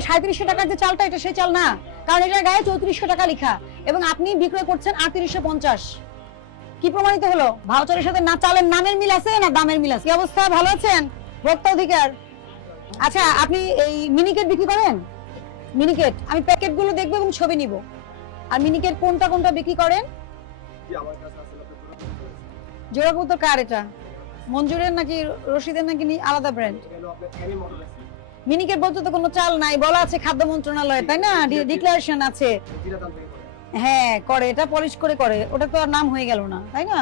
সাঁত্রিশশো টাকার যে চালটা, এটা সেই চাল না। কারণ এটার গায়ে চৌত্রিশশো টাকা লেখা এবং আপনি বিক্রয় করছেন আটত্রিশশো পঞ্চাশ। কি প্রমাণিত হলো? ভাউচারের সাথে না চালের নামের মিল আছে না দামের মিল আছে? কি অবস্থা? ভালো আছেন? ভোক্তা অধিকার। আচ্ছা আপনি এই মিনিকেট বিক্রি করেন? মিনিকেট, আমি প্যাকেটগুলো দেখব এবং ছবি নিব। আর মিনিকেট কোনটা কোনটা বিক্রি করেন? জি আমার কাছে আছে আপনি পুরো বলতে পারছেন জোড়াপুতো কার এটা? মঞ্জুরের নাকি রশিদের নাকি আলাদা ব্র্যান্ড মিনিকেট বলতে তো কোনো চাল নাই বলা আছে খাদ্য মন্ত্রণালয় তাই না? ডিক্লারেশন আছে। হ্যাঁ করে এটা পলিশ করে করে ওটা তো আর নাম হয়ে গেল না তাই না?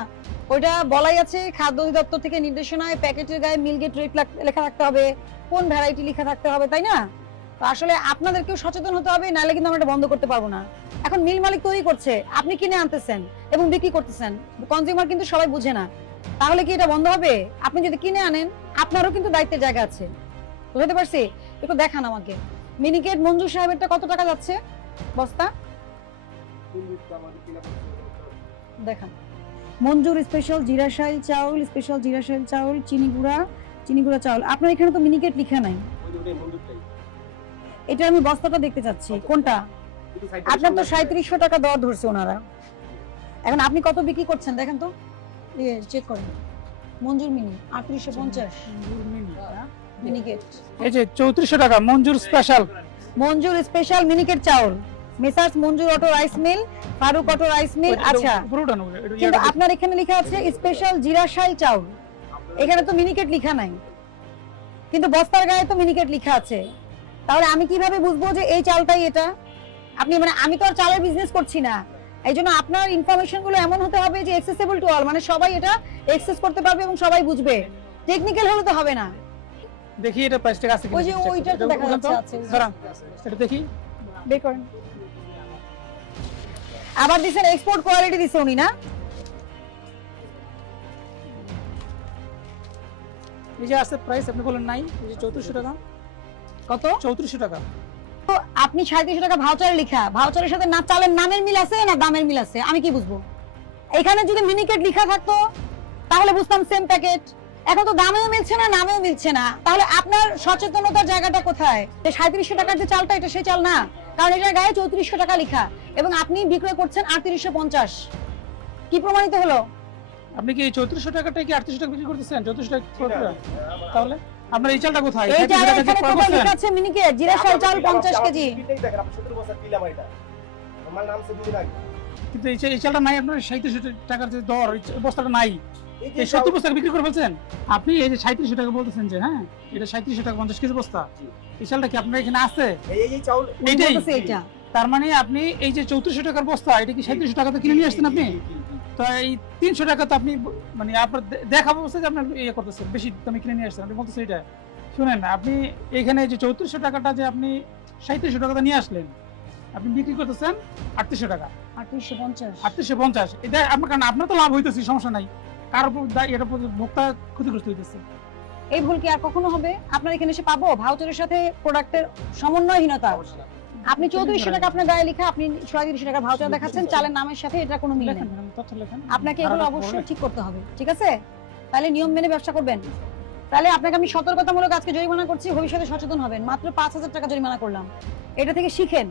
ওইটা বলাই আছে খাদ্য অধিদপ্তর থেকে নির্দেশনায় প্যাকেটের গায়ে মিলগেট রেট লেখা থাকতে হবে কোন ভ্যারাইটি লেখা থাকতে হবে তাই না? তো আসলে আপনাদেরকেও সচেতন হতে হবে নাহলে কিন্তু আমরা এটা বন্ধ করতে পারব না। এখন মিল মালিক তৈরি করছে আপনি কিনে আনতেছেন এবং বিক্রি করতেছেন কনজিউমার কিন্তু সবাই বুঝে না। তাহলে কি এটা বন্ধ হবে? আপনি যদি কিনে আনেন আপনারও কিন্তু দায়িত্বের জায়গা আছে। বুঝতে পারছি? একটু দেখান আমাকে। মিনিকেট মঞ্জুর সাহেবেরটা কত টাকা যাচ্ছে? বস্তা? দেখান। মঞ্জুর স্পেশাল জিরাশাইল চাউল স্পেশাল জিরাশাইল চাউল, চিনি গুঁড়া চিনি গুঁড়া চাউল। আপনার এখানে তো মিনিকেট লেখা নাই। এটা আমি বস্তাটা দেখতে চাচ্ছি। কোনটা? আপনার তো সাঁত্রিশশো টাকা দর ধরছে ওনারা। এখন আপনি কত বিক্রি করছেন? দেখেন তো। চেক করেন। মঞ্জুর মিনি, আটত্রিশশো পঞ্চাশ। মিনিকেট। এই যে চৌত্রিশশো টাকা মঞ্জুর স্পেশাল মঞ্জুর স্পেশাল মিনিকেট চাউল। Messrs Manjur auto rice mill Faruk auto rice mill আচ্ছা। কিন্তু আপনার এখানে লেখা আছে স্পেশাল চাউল। এখানে তো মিনিকেট লেখা নাই। কিন্তু বস্তার গায়ে তো মিনিকেট লেখা আছে। তাহলে আমি কীভাবে বুঝব যে এই চালটাই এটা? আপনি মানে আমি তো আর চালের বিজনেস করছি না। এই জন্য আপনার ইনফরমেশনগুলো এমন হতে হবে যে এক্সেসিবল টু অল মানে সবাই এটা এক্সেস করতে পারবে এবং সবাই বুঝবে। টেকনিক্যাল হলে তো হবে না। দেখি এটা প্রাইস টাকা আছে ওই যে ওইটা তো দেখা যাচ্ছে আছে দাঁড়ান এটা দেখি। বের করেন। আবার দিছেন এক্সপোর্ট কোয়ালিটি দিছে উনি না? এই যে আছে প্রাইস আপনি বলেন নাই এই যে চৌত্রিশশো টাকা। কত? চৌত্রিশশো টাকা। তো আপনি সাঁত্রিশশো টাকা ভাউচারে লেখা ভাউচারের সাথে না চালের নামের মিল আছে না দামের মিল আছে? আমি কি বুঝব? এখানে যদি মিনিকেট লেখা থাকতো তাহলে বুঝতাম সেম প্যাকেট এখন তো দামেও মিলছে না নামেও মিলছে না। তাহলে আপনার সচেতনতার জায়গাটা কোথায়? যে সাঁত্রিশশো টাকার যে চালটা এটা সেই চাল না। কারণ এটার গায়ে চৌত্রিশশো টাকা লেখা। এবং আপনি বিক্রয় করছেন আটত্রিশশো পঞ্চাশ। কি প্রমাণিত হলো? আপনি কি এই চৌত্রিশশো টাকাটা কি আটত্রিশশো টাকা বিক্রি করতেছেন? চৌত্রিশশো টাকা তাহলে আপনার এই চালটা কোথায়? এই চাল এখানে ক্রয় লেখা আছে মিনিকেট জিরা শাল চাল পঞ্চাশ কেজি। দেখেন আপনি সত্তর বছর কিলাম এটা। আমার নাম সে দুদিন আগে। কিন্তু এই চালটা নাই আপনার টাকার যে দর বস্তাটা নাই। এই সত্তর বস্তা বিক্রি করে ফেলছেন? আপনি এই যে সাঁত্রিশশো টাকা বলতেছেন যে হ্যাঁ এটা সাঁত্রিশশো টাকা পঞ্চাশ কেজি বস্তা। এই চালটা কি আপনার এখানে আছে? এই এই চাউল উনি এইটা তার মানে আপনি এই যে চৌত্রিশশো টাকার বস্তা এটা কি সাঁত্রিশশো টাকাতে কিনে নিয়ে আসছেন আপনি? তো এই তিনশো টাকা তো আপনি মানে আপনার দেখা অবস্থা যে আপনার ইয়ে করতেছেন বেশি দামে কিনে নিয়ে আসছেন। আপনি বলতেছেন এটা। শুনেন আপনি এখানে যে চৌত্রিশশো টাকাটা যে আপনি সাঁত্রিশশো টাকাতে নিয়ে আসলেন আপনি বিক্রি করতেছেন আটত্রিশশো টাকা। আটত্রিশশো পঞ্চাশ। আটত্রিশশো পঞ্চাশ। এটা আপনার কারণ আপনার তো লাভ হইতেছে সমস্যা নাই। কার উপর দায়- ভোক্তা ক্ষতিগ্রস্ত হইতেছে? এই ভুল কি আর কখনো হবে? আপনার এখানে এসে পাবো? ভাউচারের সাথে প্রোডাক্টের সমন্বয়হীনতা। আপনি চৌত্রিশশো টাকা আপনার গায়ে লেখা আপনি ছয়ত্রিশশো টাকা ভাউচার দেখাচ্ছেন চালের নামের সাথে এটা কোনো মিল নেই। আপনাকে এগুলো অবশ্যই ঠিক করতে হবে ঠিক আছে? তাহলে নিয়ম মেনে ব্যবসা করবেন। তাহলে আপনাকে আমি সতর্কতামূলক আজকে জরিমানা করছি ভবিষ্যতে সচেতন হবেন। মাত্র পাঁচ হাজার টাকা জরিমানা করলাম। এটা থেকে শিখেন।